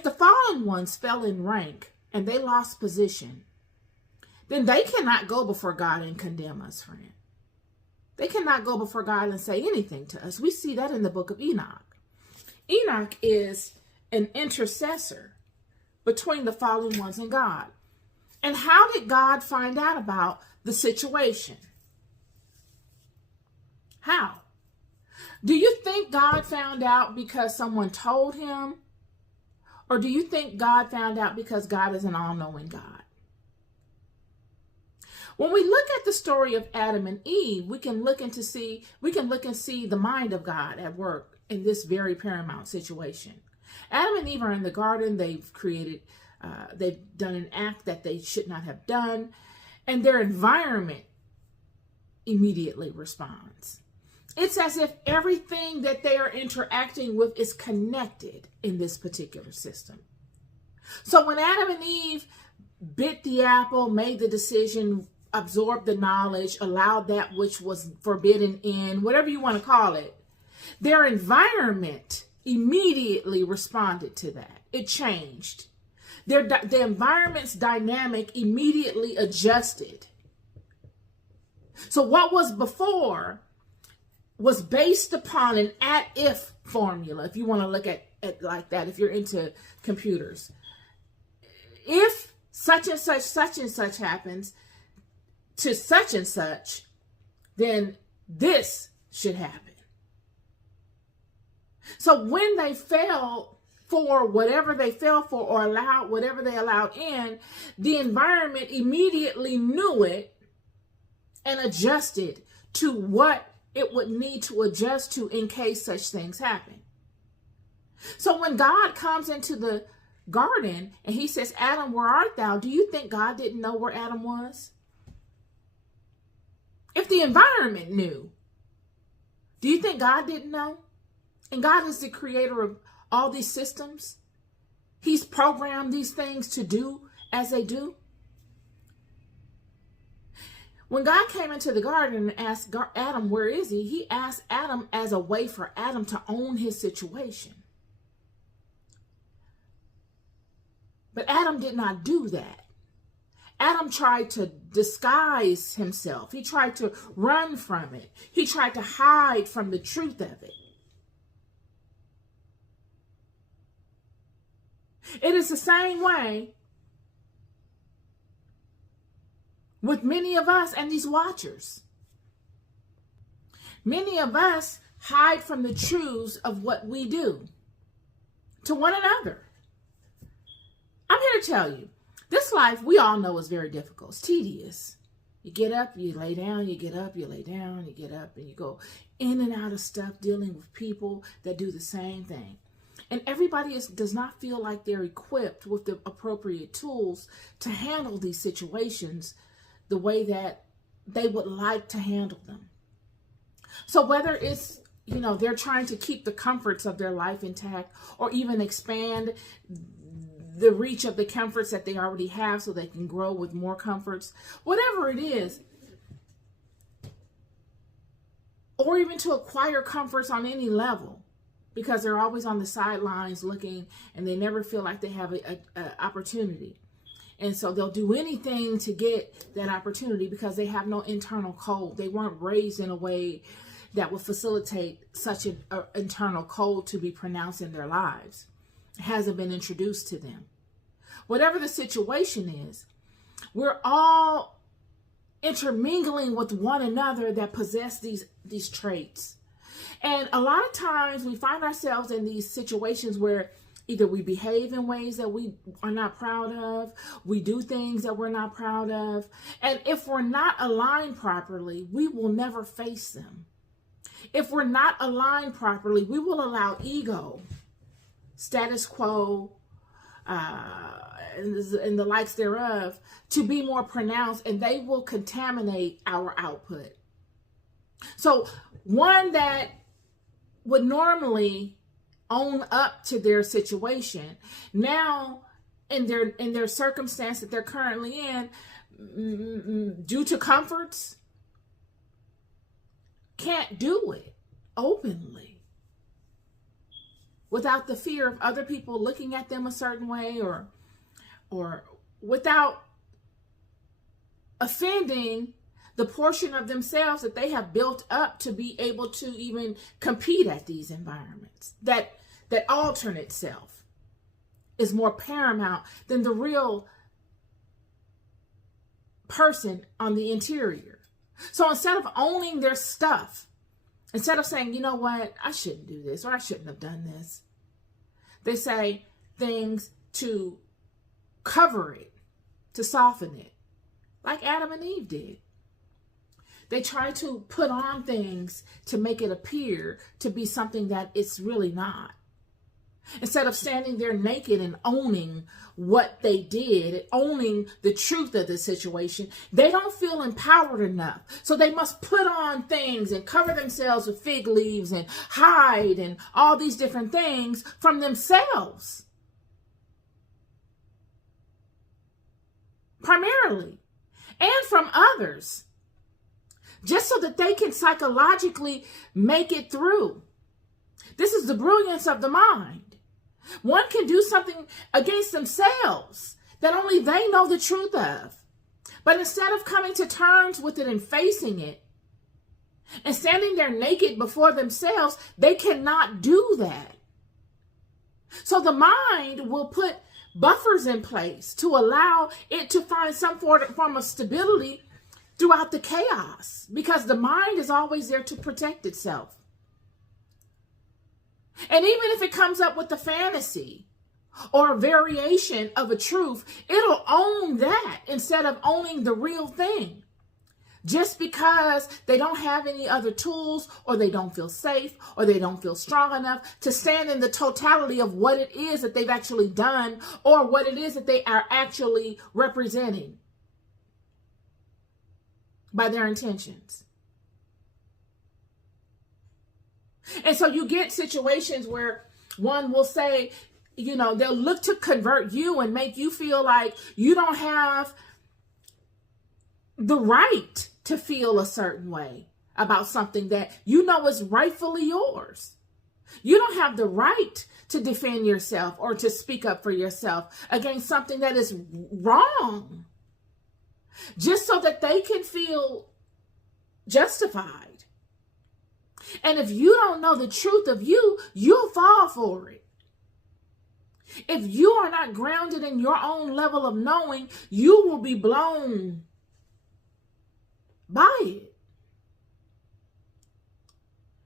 If the fallen ones fell in rank and they lost position, then they cannot go before God and condemn us, friend. They cannot go before God and say anything to us. We see that in the book of Enoch. Enoch is an intercessor between the fallen ones and God. And how did God find out about the situation? How? Do you think God found out because someone told him? Or do you think God found out because God is an all-knowing God? When we look at the story of Adam and Eve, we can look and see the mind of God at work in this very paramount situation. Adam and Eve are in the garden. They've done an act that they should not have done, and their environment immediately responds. It's as if everything that they are interacting with is connected in this particular system. So when Adam and Eve bit the apple, made the decision, absorbed the knowledge, allowed that which was forbidden in, whatever you want to call it, their environment immediately responded to that. It changed. The environment's dynamic immediately adjusted. So what was before was based upon an at-if formula, if you want to look at it like that, if you're into computers. If such and such happens to such and such, then this should happen. So when they fell for whatever they fell for or allowed whatever they allowed in, the environment immediately knew it and adjusted to what it would need to adjust to in case such things happen. So when God comes into the garden and he says, Adam, where art thou? Do you think God didn't know where Adam was? If the environment knew, do you think God didn't know? And God is the creator of all these systems. He's programmed these things to do as they do. When God came into the garden and asked Adam, where is he? He asked Adam as a way for Adam to own his situation. But Adam did not do that. Adam tried to disguise himself. He tried to run from it. He tried to hide from the truth of it. It is the same way with many of us and these watchers. Many of us hide from the truths of what we do to one another. I'm here to tell you, this life we all know is very difficult. It's tedious. You get up, you lay down, you get up, you lay down, you get up, and you go in and out of stuff, dealing with people that do the same thing. And everybody does not feel like they're equipped with the appropriate tools to handle these situations the way that they would like to handle them. So whether it's, they're trying to keep the comforts of their life intact or even expand the reach of the comforts that they already have so they can grow with more comforts, whatever it is, or even to acquire comforts on any level, because they're always on the sidelines looking and they never feel like they have an opportunity. And so they'll do anything to get that opportunity because they have no internal code. They weren't raised in a way that would facilitate such an internal code to be pronounced in their lives. It hasn't been introduced to them. Whatever the situation is, we're all intermingling with one another that possess these traits. And a lot of times we find ourselves in these situations where either we behave in ways that we are not proud of, we do things that we're not proud of, and if we're not aligned properly, we will never face them. If we're not aligned properly, we will allow ego, status quo, and the likes thereof to be more pronounced, and they will contaminate our output. So one that would normally own up to their situation, now in their circumstance that they're currently in, due to comforts, can't do it openly. without the fear of other people looking at them a certain way, or without offending the portion of themselves that they have built up to be able to even compete at these environments. That alternate self is more paramount than the real person on the interior. So instead of owning their stuff, instead of saying, you know what, I shouldn't do this, or I shouldn't have done this, they say things to cover it, to soften it, like Adam and Eve did. They try to put on things to make it appear to be something that it's really not. Instead of standing there naked and owning what they did, owning the truth of the situation, they don't feel empowered enough. So they must put on things and cover themselves with fig leaves and hide and all these different things from themselves. Primarily. And from others. Just so that they can psychologically make it through. This is the brilliance of the mind. One can do something against themselves that only they know the truth of. But instead of coming to terms with it and facing it and standing there naked before themselves, they cannot do that. So the mind will put buffers in place to allow it to find some form of stability throughout the chaos, because the mind is always there to protect itself. And even if it comes up with a fantasy or a variation of a truth, it'll own that instead of owning the real thing. Just because they don't have any other tools, or they don't feel safe, or they don't feel strong enough to stand in the totality of what it is that they've actually done, or what it is that they are actually representing by their intentions. And so you get situations where one will say, you know, they'll look to convert you and make you feel like you don't have the right to feel a certain way about something that you know is rightfully yours. You don't have the right to defend yourself or to speak up for yourself against something that is wrong, just so that they can feel justified. And if you don't know the truth of you, you'll fall for it. If you are not grounded in your own level of knowing, you will be blown by it.